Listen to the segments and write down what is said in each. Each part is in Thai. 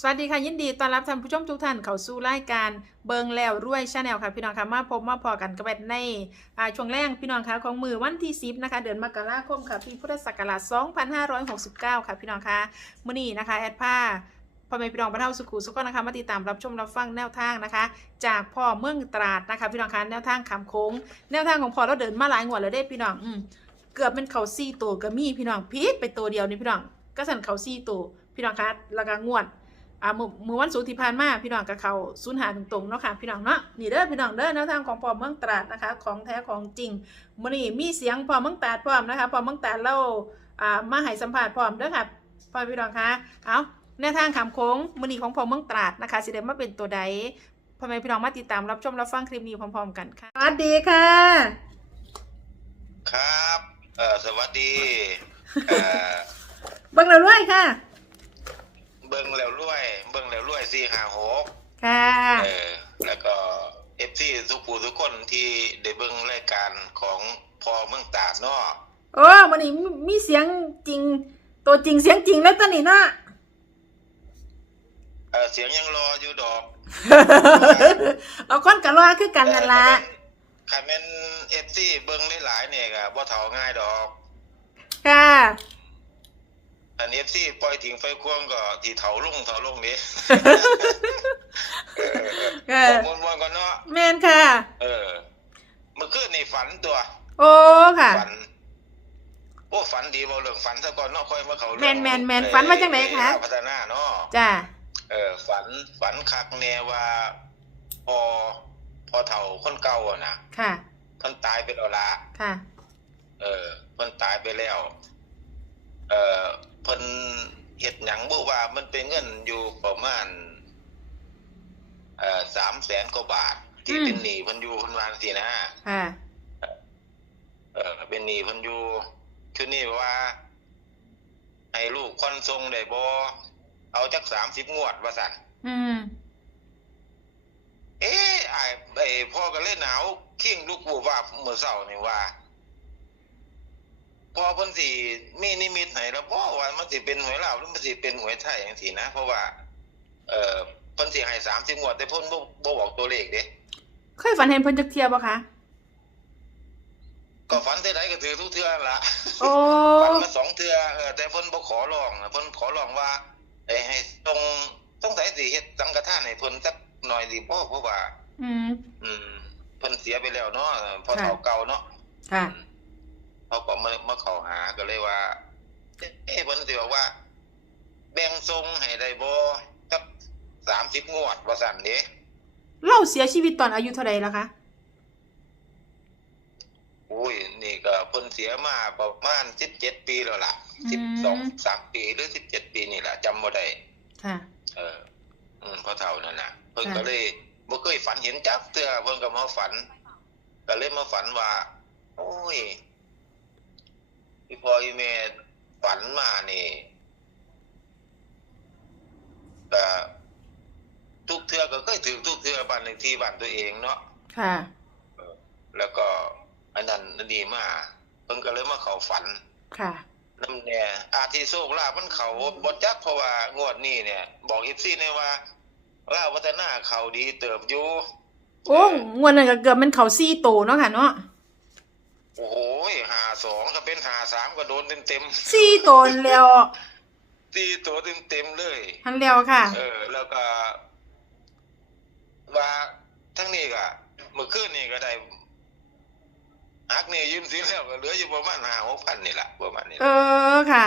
สวัสดีค่ะ ยินดีต้อนรับท่านผู้ชมทุกท่านเข้าสู่รายการเบิงแล้วรวยชาแนลค่ะ พี่น้องค่ะมาพบมาพอกันกับแบดในช่วงแรกพี่น้องค่ะของมือวันที่10นะคะ เดือนมกราคมค่ะปีพุทธศักราช2569 ค่ะพี่น้องค่ะมื้อนี้นะคะแอดผ้าพ่อแม่พี่น้องบรรเทาสุขุสุขนะคะมาติดตามรับชมรับฟังแนวทางนะคะ จากพ่อเมืองตราดนะคะพี่น้องค่ะแนวทางขำโค้งแนวทางของพ่อเราเดินมาหลายงวดแล้วเด้พี่น้องอืมเกือบเป็นเขาซี่ตัวก็มีพี่น้องพีดไปตัวเดียวนี่พี่น้องก็สั่นเขาซี่ตัวพี่น้องคะแล้วก็งวด อ่ามือมือวันศุกร์ที่ผ่านมาพี่น้องกับเขาสูญหายตรงๆเนาะค่ะพี่น้องเนาะนี่เด้อพี่น้องเด้อแนวทางของปอมเมืองตราดนะคะ ของแท้ของจริงมื้อนี้มีเสียงปอมเมืองตราดพร้อมนะคะปอมเมืองตราดเล่าอ่ามาให้สัมภาษณ์พร้อมเด้อค่ะพ่อพี่น้องคะเอาแนวทางขามโค้งมื้อนี้ของปอมเมืองตราดนะคะสิได้มาเป็นตัวใดพ่อแม่พี่น้องมาติดตามรับชมรับฟังคลิปนี้พร้อม ๆ กันค่ะสวัสดีค่ะครับเอ่อสวัสดีเอ่อเบิ่งเราด้วยค่ะเบิ้งแล้วรวย เบิ้งแล้วรวยสี่ห้าหกค่ะ เออ แล้วก็เอฟซีทุกผู้ทุกคนที่ได้เบิ้งรายการของพอเมืองตราดเนาะโอ้มื้อนี้มีมีเสียงจริง ตัวจริงเสียงจริงแล้วตอนนี้เนาะเออเสียงยังรออยู่ดอก เอาคนกะรอคือกันนั่นละคันแม่นเอฟซีเบิ้งหลายๆเนี่ยก็บ่เฒ่าง่ายดอก ค่ะ อันเอฟซีปล่อยทิ้งไฟควงก็ที่เฒ่าลงเฒ่าลงนี่เออเอค่ะอม่วนๆก่อนเนาะแมนค่ะ เออ เมื่อคืนนี่ฝันตัว โอ้ค่ะ ฝันโอ้ฝันดีบ่เรื่องฝันซะก่อนเนาะค่อยมาเขาเรื่แม่นแม่นแม่นฝันว่าจังไหนคะพัฒนาเนาะจ้าเออ ฝันฝันคักแน่ว่า พอ พอเฒ่าคนเก่าอะนะค่ะเพิ่นตายไปแล้วล่ะค่ะ เออเพิ่นตายไปแล้ว เออเพิ่นเฮ็ดหยังบ่ว่ามันเป็นเงินอยู่ประมาณเอ่อ300,000กว่าบาท ที่อืม เป็นหนี้เพิ่นอยู่เพิ่นว่าจังซี่นะค่ะ เออเป็นหนี้เพิ่นอยู่คือนี่ว่า ให้ลูกคอนทรงได้บ่เอาจักสามสิบงวดว่าสั่น อืม เอ๊ะไอ้ไอ้พ่อก็เลยหนาวขิ้งลูกบูว่าเมื่อเช้านี่ว่า พอเพิ่นสิมีนิมิตให้แล้วบ่ว่ามันสิเป็นหวยลาวหรือมันสิเป็นหวยไทยจังซี่นะ เพราะว่า เอ่อเพิ่นสิให้30งวดแต่เพิ่นบ่บ่บอกตัวเลขเด้เคยฝันเห็นเพิ่นจักเทียบ่คะก็ฝันเท่าใดก็ถือทุกเทื่อละโอ้ฝันมาสองเทือเออแต่เพิ่นบ่ขอร้องนะเพิ่นขอร้องว่าเอ้ยให้ตรงต้องใส่สิเฮ็ดสังฆทานให้เพิ่นสักหน่อยสิบ่เพราะว่า อืม อืมเพิ่นเสียไปแล้วเนาะพอค่ะเฒ่าเก่าเนาะค่ะอืม เขาก็มามาเข้าหาก็เลยว่า เอ๊ะเพิ่นสิบอกว่า แบ่งทรงให้ได้บ่สัก30งวดว่าซั่นเด้เล่าเสียชีวิตตอนอายุเท่าใดแล้วคะ อุ้ยนี่ก็เพิ่นเสียมาประมาณ17ปีแล้วล่ะอืม12 3ปีหรือ17ปีนี่ล่ะจำบ่ได้ ค่ะ เออ อืมพ่อเฒ่านั่นน่ะ เพิ่นค่ะก็เลยบ่เคยฝันเห็นจักเทื่อเพิ่นก็มาฝัน ก็เลยมาฝันว่า โอ้ย พี่พ่อพี่แม่ฝันมานี่ก็ทุกเทื่อก็เคยถือทุกเทื่อบ้านเลขที่บ้านตัวเองเนาะค่ะ แล้วก็อันนั้นอันนี้มาเพิ่นก็เลยมาเข้าฝัน ค่ะน้ำแน่อาทิโชคลาภมันเขาบดจักเพราะว่างวดนี้เนี่ย บอกเอฟซีเนี่ยว่าลาววัฒนาเขาดีเติบอยู่โอ้งวดนั้นก็เกือบเป็นเขาซี่โตเนาะค่ะเนาะโอ้โหหา สองก็เป็นหาสามก็โดนเต็มเต็มซี่โตนแล้วๆตีตัวเต็มเต็มๆเลยทันแล้วค่ะ เออ แล้วก็ ว่าทั้งนี้ก็เมื่อคืนนี่ก็ได้ฮักนี่ยืมสินแล้วก็เหลืออยู่ประมาณห้าหกพันนี่แหละประมาณนี้เออค่ะ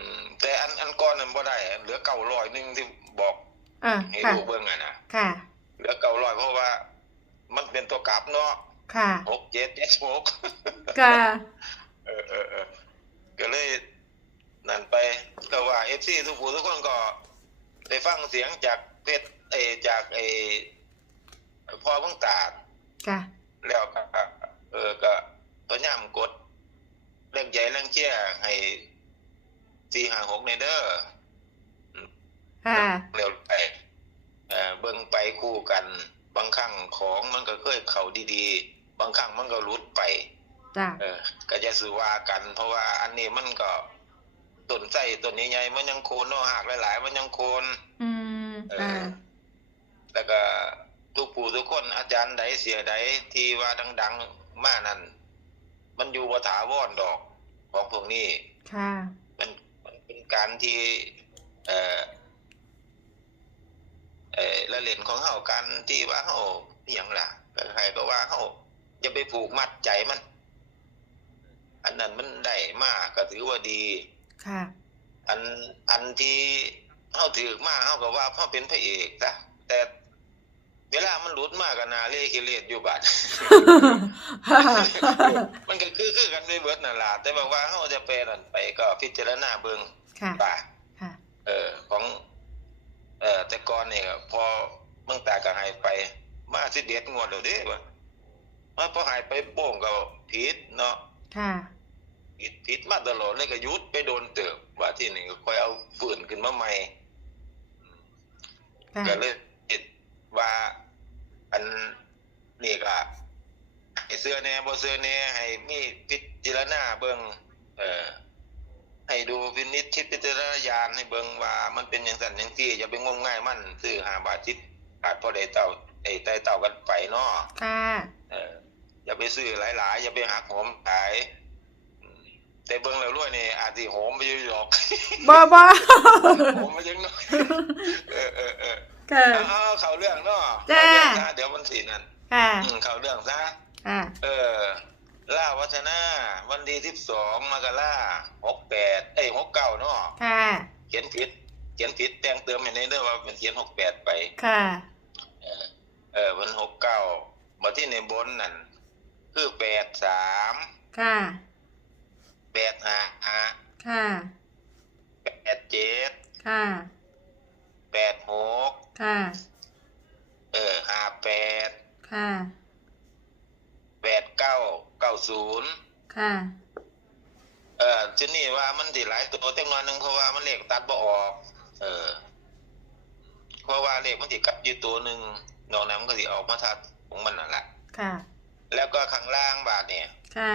อืม แต่อันอันก้อนนั้นบ่ได้ เหลือเก้าร้อยหนึงที่บอกเออให้ค่ะลูกเบิ่งอะนะค่ะ เหลือเก้าร้อยเพราะว่า มันเป็นตัวกลับเนาะค่ะหกเจ็ดเจ็ดหก ค่ะเออเออเออก็เลยนั่นไปก็ว่าเอฟซีทุกผู้ทุกคนก็ได้ฟังเสียงจากเพชรเออจากไอพ่อเพิ่งตาดค่ะแล้วก็เออก็พยายามกดแรงใจแรงเชียร์ให้สี่ห้าหกในเด้อค่ะเร็วไปเอ่อเบิ่งไปคู่กัน บางครั้งของมันก็เคยเข้าดีๆ บางครั้งมันก็หลุดไป จ้าเออก็จะสื่อว่ากัน เพราะว่าอันนี้มันก็ต้นไส้ต้นใหญ่ๆมันยังโคนเนาะหากหลาย ๆ มันยังโคนอืมเอค่ะอแล้วก็ทุกผู้ทุกคนอาจารย์ใดเสียใดที่ว่าดัง ๆมานั่นมันอยู่บ่ถาวรดอกของพวกนี้ค่ะมันมันเป็นการที่ เอ่อเอ่อละเล่นของเฮากันที่ว่าเฮาอหย่างล่ะใครก็ว่าเฮาอย่าไปผูกมัดใจมัน อันนั้นมันได้มากก็ถือว่าดี ค่ะ อันอันที่เฮาถือมาเฮาก็ว่าเฮาเป็นพระเอกซะแต่เวลามันหลุดมากก็นาเล่ขี้เลียดอยู่บาดมันก็คือคือกันไปเบิดนั่นล่ะแต่บอกว่าเฮาจะไปนั่นไปก็พิจารณาเบิ่งค่ะว่าค่ะเออของ เอ่อแต่ก่อนนี่ก็พอเมืองตาก็หายไป มาสิเด็ดงวดแล้วเด้ว่ามาพอหายไปโป้งก็ผิดเนาะ ค่ะผิดผิดมาตลอดเลยก็หยุดไปโดนเติบว่าที่นี่ก็ค่อยเอาฝืนขึ้นมาใหม่ค่ะก็เลยคิดว่า อันนี่ก็ให้เสื้อแหน่บ่เสื้อแหน่ให้มีพิจารณาเบิ่งเอ่อให้ดูพินิจคิดพิจารณญาณให้เบิ่งว่ามันเป็นอย่างสั่นอย่างที่อย่าไปงมง่ายมันซื้อหาบาทจิตอาจพอได้เต่าไอ้ไต่เต่ากันไปเนาะค่ะเอออย่าไปซื้อหลาย ๆ อย่าไปหักโหมขายอืมแต่เบิ่งแล้วรวยนี่อาจสิโหมไปอยู่หรอกบ่บ่โหมไปจังหน่อยเออเออเออค่ะ เอาเอาเข้าเรื่องเนาะจ้า เข้เรื่องนะเดี๋ยวมันสินั่นค่ะอืมเข้าเรื่องซะค่ะเออล่าวัฒนา วันที่สิบสองมกราหกแปดเอ้ยหกเก้าเนาะค่ะ เขียนผิด เขียนผิดแต่งเติมให้ในเด้อว่าเป็นเขียนหกแปดไป ค่ะ เออเออวันหกเก้ามาที่ในบนนั่น คือแปดสามค่ะแปดห้าห้าค่ะแปดเจ็ดค่ะแปดหกค่ะ เออห้าแปดค่ะแปดเก้าเก้าศูนย์ค่ะเออทีนี่ว่ามันสิหลายตัวเต็มน้อยหนึงเพราะว่ามันเลขตัดบ่ออก เออ เพราะว่าเลขมันสิกลับอยู่ตัวหนึ่งนอกนั้นมันก็สิออกมาทัดของมันนั่นแหละค่ะ แล้วก็ข้างล่างบาทเนี่ยค่ะ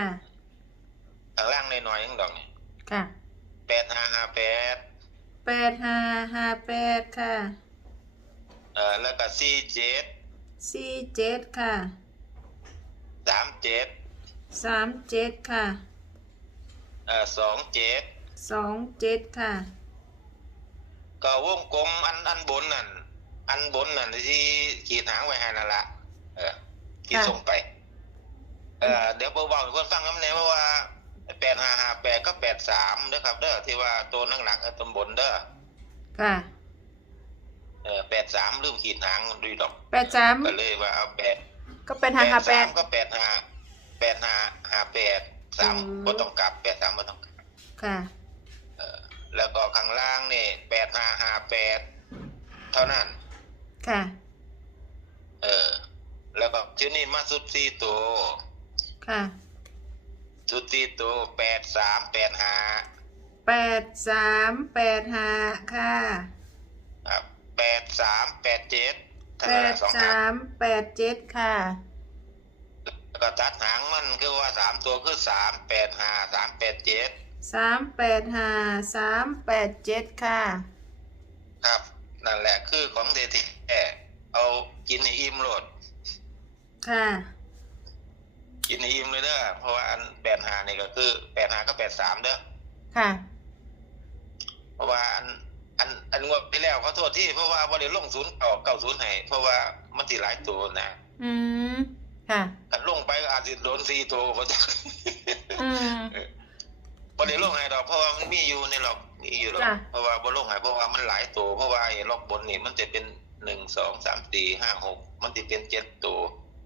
ข้างล่างน้อยๆยังดอกเนี่ยค่ะแปดห้าห้าแปดแปดห้าห้าแปดค่ะเออแล้วก็สี่เจ็ดสี่เจ็ดค่ะสามเจ็ดสามเจ็ดค่ะเออสองเจ็ดสองเจ็ดค่ะก็วงกลมอันอันบนนั่นอันบนนั่นที่ขีดหางไว้ให้นั่นละเออขีดค่ะส่งไป เออเดี๋ยวเบาๆให้คนฟังน้ำแน่เพราะว่าแปดห้าห้าแปดก็แปดสามเด้อครับ เด้อที่ว่าตัวนักหนักๆตำบลเด้อค่ะเออแปดสามลืมขีดหางดูดอกแปดสามก็เลยว่าเอาแปดก็เป็นห้าห้าแปดสามก็แปดห้าแปดห้าห้าแปดสามอืมบ่ต้องกลับแปดสามบ่ต้องกลับค่ะเออแล้วก็ข้างล่างนี่แปดห้าห้าแปดเท่านั้น ค่ะ เออ แล้วก็ชื่อนี่มาสุดสี่ตัว ค่ะสุดสี่ตัวแปดสามแปดห้าแปดสามแปดห้าค่ะครับแปดสามแปดเจ็ดแปดสามแปดเจ็ดค่ะแล้วก็ตัดหางมันคือว่าสามตัวคือสามแปดห้าสามแปดเจ็ดสามแปดห้าสามแปดเจ็ดค่ะ ครับนั่นแหละคือของเดทีแอเอากินให้อิ่มโลดค่ะ กินให้อิ่มเลยเด้อเพราะว่าอันแปดห้านี่ก็คือแปดห้าก็แปดสามเด้อค่ะ เพราะว่าอันอันอันงวดที่แล้วเขาโทษที่เพราะว่าบริลงศูนย์เก่าเก่าศูนย์ให้เพราะว่ามันสิหลายตัวนะอืมค่ะถ้าลงไปก็อาจจะโดนสี่ตัวก็จะอืมบริลงให้ดอกเพราะว่ามันมีอยู่ในหรอกมีอยู่หรอกจ้ะเพราะว่าบริลงให้เพราะว่ามันหลายตัวเพราะว่าไอ้ล็อกบนนี่มันจะเป็นหนึ่งสองสามสี่ห้าหกมันจะเป็นเจ็ดตัว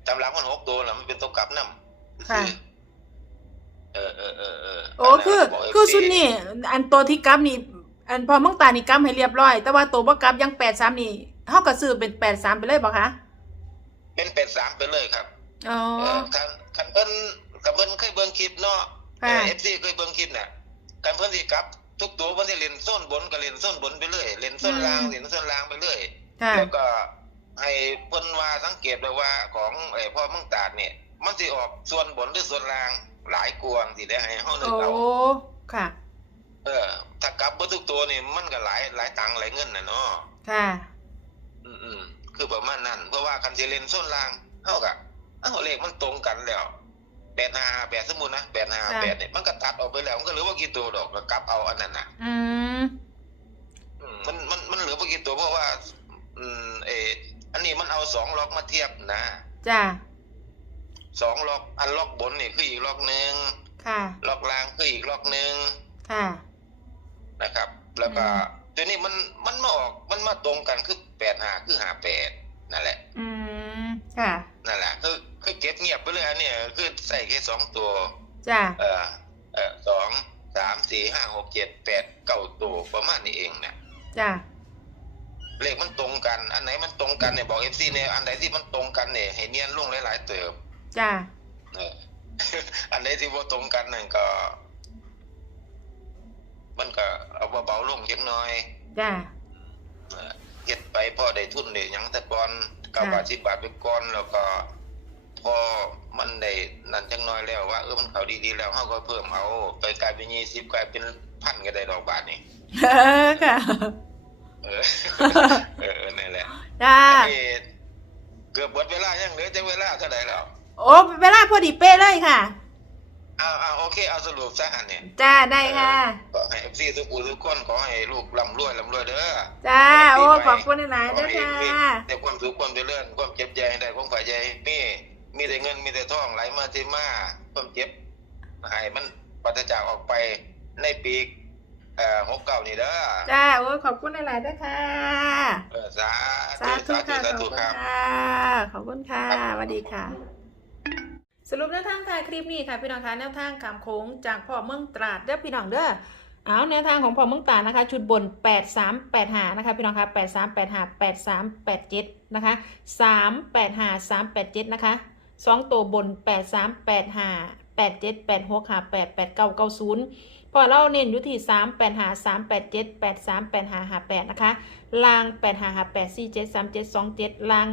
ตำหลังมันหกตัวแล้วมันเป็นตัวกลับน้ำ ค่ะ เออเออเออเออโอ้คือบอกคือ FC ซุนนี่ อันตัวที่กลับนี่ อันพอมึงตานี่กลับให้เรียบร้อย แต่ว่าตัวบ่กลับยังแปดสามนี่เฮาก็ซื้อเป็นแปดสามไปเลยบ่คะเป็นเป็ดสามไปเลยครับอ๋อเออคันคันเพิ่นคันเพิ่นเคยเบิ่งคลิปเนาะค่ะเอฟซีเคยเบิ่งคลิปน่ะคันเพิ่นสิกลับทุกตัวเพิ่นสิเล่นโซนบนก็เล่นโซนบนไปเรื่อยเล่นโซนล่างเล่นโซนล่างไปเรื่อยค่ะแล้วก็ให้เพิ่นว่าสังเกตเลยว่าของไอ้พ่อเมึงตาดเนี่ย มันสิออกส่วนบนหรือส่วนล่างหลายกวางสิได้ให้เฮานึโอ้กเอาค่ะ เออ ถ้ากลับทุกตัวนี่มันก็หลายหลายตังค์หลายเงินน่ะเนาะค่ะ อืมอืมคือประมาณนั้นเพราะว่าคันสิเล่นส้นล่างเท่ากับเอ้าเลขมันตรงกันแล้วแปดห้าแปดสมมุตินะแปดห้าแปดเนี่ยมันก็ตัดออกไปแล้วมันก็เหลือว่ากี่ตัวดอกก็กลับเอาอันนั้นน่ะ อืมอืมมันมันมันเหลือว่ากี่ตัวเพราะว่า อืมเอออันนี้มันเอาสองล็อกมาเทียบนะจ้า สองล็อกอันล็อกบนนี่คืออีกล็อกหนึ่งค่ะล็อกล่างคืออีกล็อกหนึ่งค่ะนะครับ แล้วก็อืมตัวนี้มันมันมาออกมันมาตรงกันคือแปดห้าคือห้าแปดนั่นแหละ อืมค่ะนั่นแหละคือคือเก็บเงียบไปเลยอันเนี่ยคือใส่แค่สองตัวจ้าเออเออสองสามสี่ห้าหกเจ็ดแปดเก้าตัวประมาณนี้เองเนี่ยจ้าเลขมันตรงกัน อันไหนมันตรงกันเนี่ยบอกเอฟซีเนี่ยอันไหนที่มันตรงกันเนี่ยให้เนียนลงหลายๆเติบ จ้าเอออันไหนที่ว่าตรงกันนั่นก็ มันก็เอาเบาๆลงเล็กน้อยจ้าเออเฮ็ดไปพอได้ทุนได้หยังแต่ก่อนเก้าค่ะบาทสิบบาทไปก่อนแล้วก็พอมันได้นั่นจังน้อยแล้วว่าเออมันเขาดีๆแล้วเขาก็เพิ่มเอาไปกลายเป็นยี่สิบกลายเป็นพันก็ได้ดอกบาทนี่เออค่ะเออเออเออนั่นแหละจ้าอันนี้เกือบหมดเวลายังเหลือจะเวลาเท่าไหร่แล้ว โอ้เวลาพอดีเป๊ะเลยค่ะ เอาเอาโอเคเอาสรุปซะหันเนี่ยจ้าได้ค่ะขอให้เอฟซีทุกผู้ทุกคนขอให้ลูกร่ำรวยร่ำรวยเด้อจ้าโอ้ขอบคุณหลายๆขอด้วยให้ค่ะมีแต่ความสุขความเจริญความเจ็บใจให้ได้ความฝ่ายใจให้มีมีแต่เงินมีแต่ทองไหลมาเทมาความเจ็บให้มันปัจจากออกไปในปีเอ่อหกเก้านี่เด้อจ้าโอ้ขอบคุณหลายๆด้วยค่ะเออสาสาธุธุสาธุค่ะสาธุครับขอบคุณค่ะขอบคุณค่ะสวัสดีค่ะ สรุปแนวทางท้ายคลิปนี้ค่ะพี่น้องคะแนวทางขามโค้งจากพ่อเมืองตราดเด้อพี่น้องเด้อเอาแนวทางของพ่อเมืองตราดนะคะ ชุดบน 8 3 8 5นะคะพี่น้องคะ8 3 8 5 8 3 8 7นะคะ3 8 5 3 8 7นะคะสองตัวบน 8 3 8 5 8 7 8 6 5 8 8 9 9 0 พอเราเน้นอยู่ที่ 3 8 5 3 8 7 8 3 8 5 5 8นะคะลาง8 5 5 8 4 7 3 7 2 7ลาง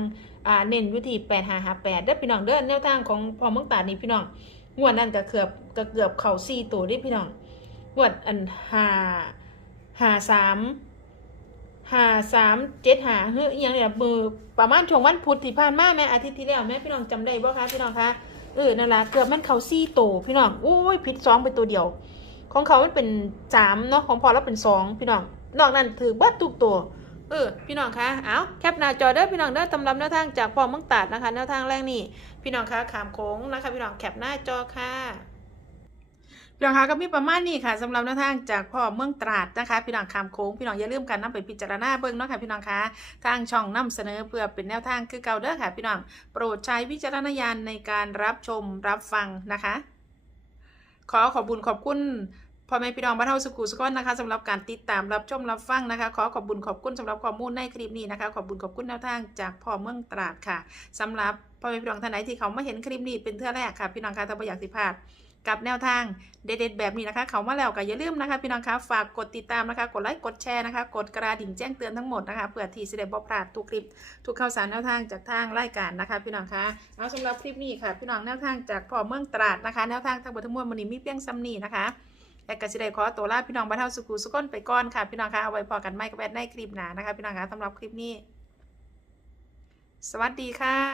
อ่าเน้นอยู่ที่แปดหาหาแปดเด้พี่น้องเด้อแนวทางของพอเมืองตานี่พี่น้องงวดนั้นก็เกือบก็เกือบเข่าสี่ตัวเด้พี่น้องงวดอันหาหาสามหาสามเจ็ดหาเฮ้ยย่างเนี่ยมือประมาณช่วงวันพุธที่ผ่านมาแม่อาทิตย์ที่แล้วแม่พี่น้องจำได้บ่คะพี่น้องคะเออนั่นละเกือบแม่นเข่าสี่ตัวพี่น้องโอ้ยผิดสองไปตัวเดียว ของเขามันเป็นสามเนาะของพอแล้วเป็นสองพี่น้องนอกนั้นถือบัดทุกตัว เออพี่น้องคะเอาแคปหน้าจอเด้อพี่น้องเด้อตำรับแนวทางจากพ่อเมืองตาดนะคะแนวทางแรกนี่พี่น้องคะขามโค้งนะคะ พี่น้องแคปหน้าจอค่ะพี่น้องคะก็มีประมาณนี้ค่ะสำหรับแนวทางจากพ่อเมืองตราดนะคะ พี่น้องขามโค้งพี่น้องอย่าลืมกันนํไปพิจารณาเบิ่งเนาะค่ะพี่น้องคะทางช่องนํเสนอเพื่อเป็นแนวทางคือเก่าเด้อค่ะ พี่น้องโปรดใช้วิจารณญาณในการรับชมรับฟังนะคะ ขอขอบุญขอบคุณ พ่อแม่พี่น้องบ้านเฮาสุขุสุขนนะคะสำหรับการติดตามรับชมรับฟังนะคะ ขอขอบคุญขอบคุณสำหรับข้อมูลในคลิปนี้นะคะ ขอบคุญขอบคุณแนวทางจากพ่อเมืองตราดค่ะสำหรับพ่อแม่พี่น้องท่านไหนที่เขามาเห็นคลิปนี้เป็นเทื่อแรกค่ะพี่น้องคะถ้าบ่อยากสิพลาดกับแนวทางเด็ดๆแบบนี้นะคะ เขามาแล้วก็อย่าลืมนะคะ พี่น้องคะฝากกดติดตามนะคะ กดไลค์กดแชร์นะคะ กดกระดิ่งแจ้งเตือนทั้งหมดนะคะเพื่อที่จะได้บ่พลาดทุกคลิปทุกข่าวสารแนวทางจากทางรายการนะคะ พี่น้องคะเอาสำหรับคลิปนี้ค่ะ พี่น้องแนวทางจากพ่อเมืองตราดนะคะ แนวทางทางบททั้งมวลมันนี้มีเพียงซ้ำนี้นะคะ และกสิได้ขอตัวลาพี่น้องบ้านเฮาสุขุสุขนไปก่อนค่ะ พี่น้องคะเอาไว้พอกันไม่กับแบดในคลิปหน้านะคะ พี่น้องคะสำหรับคลิปนี้ สวัสดีค่ะ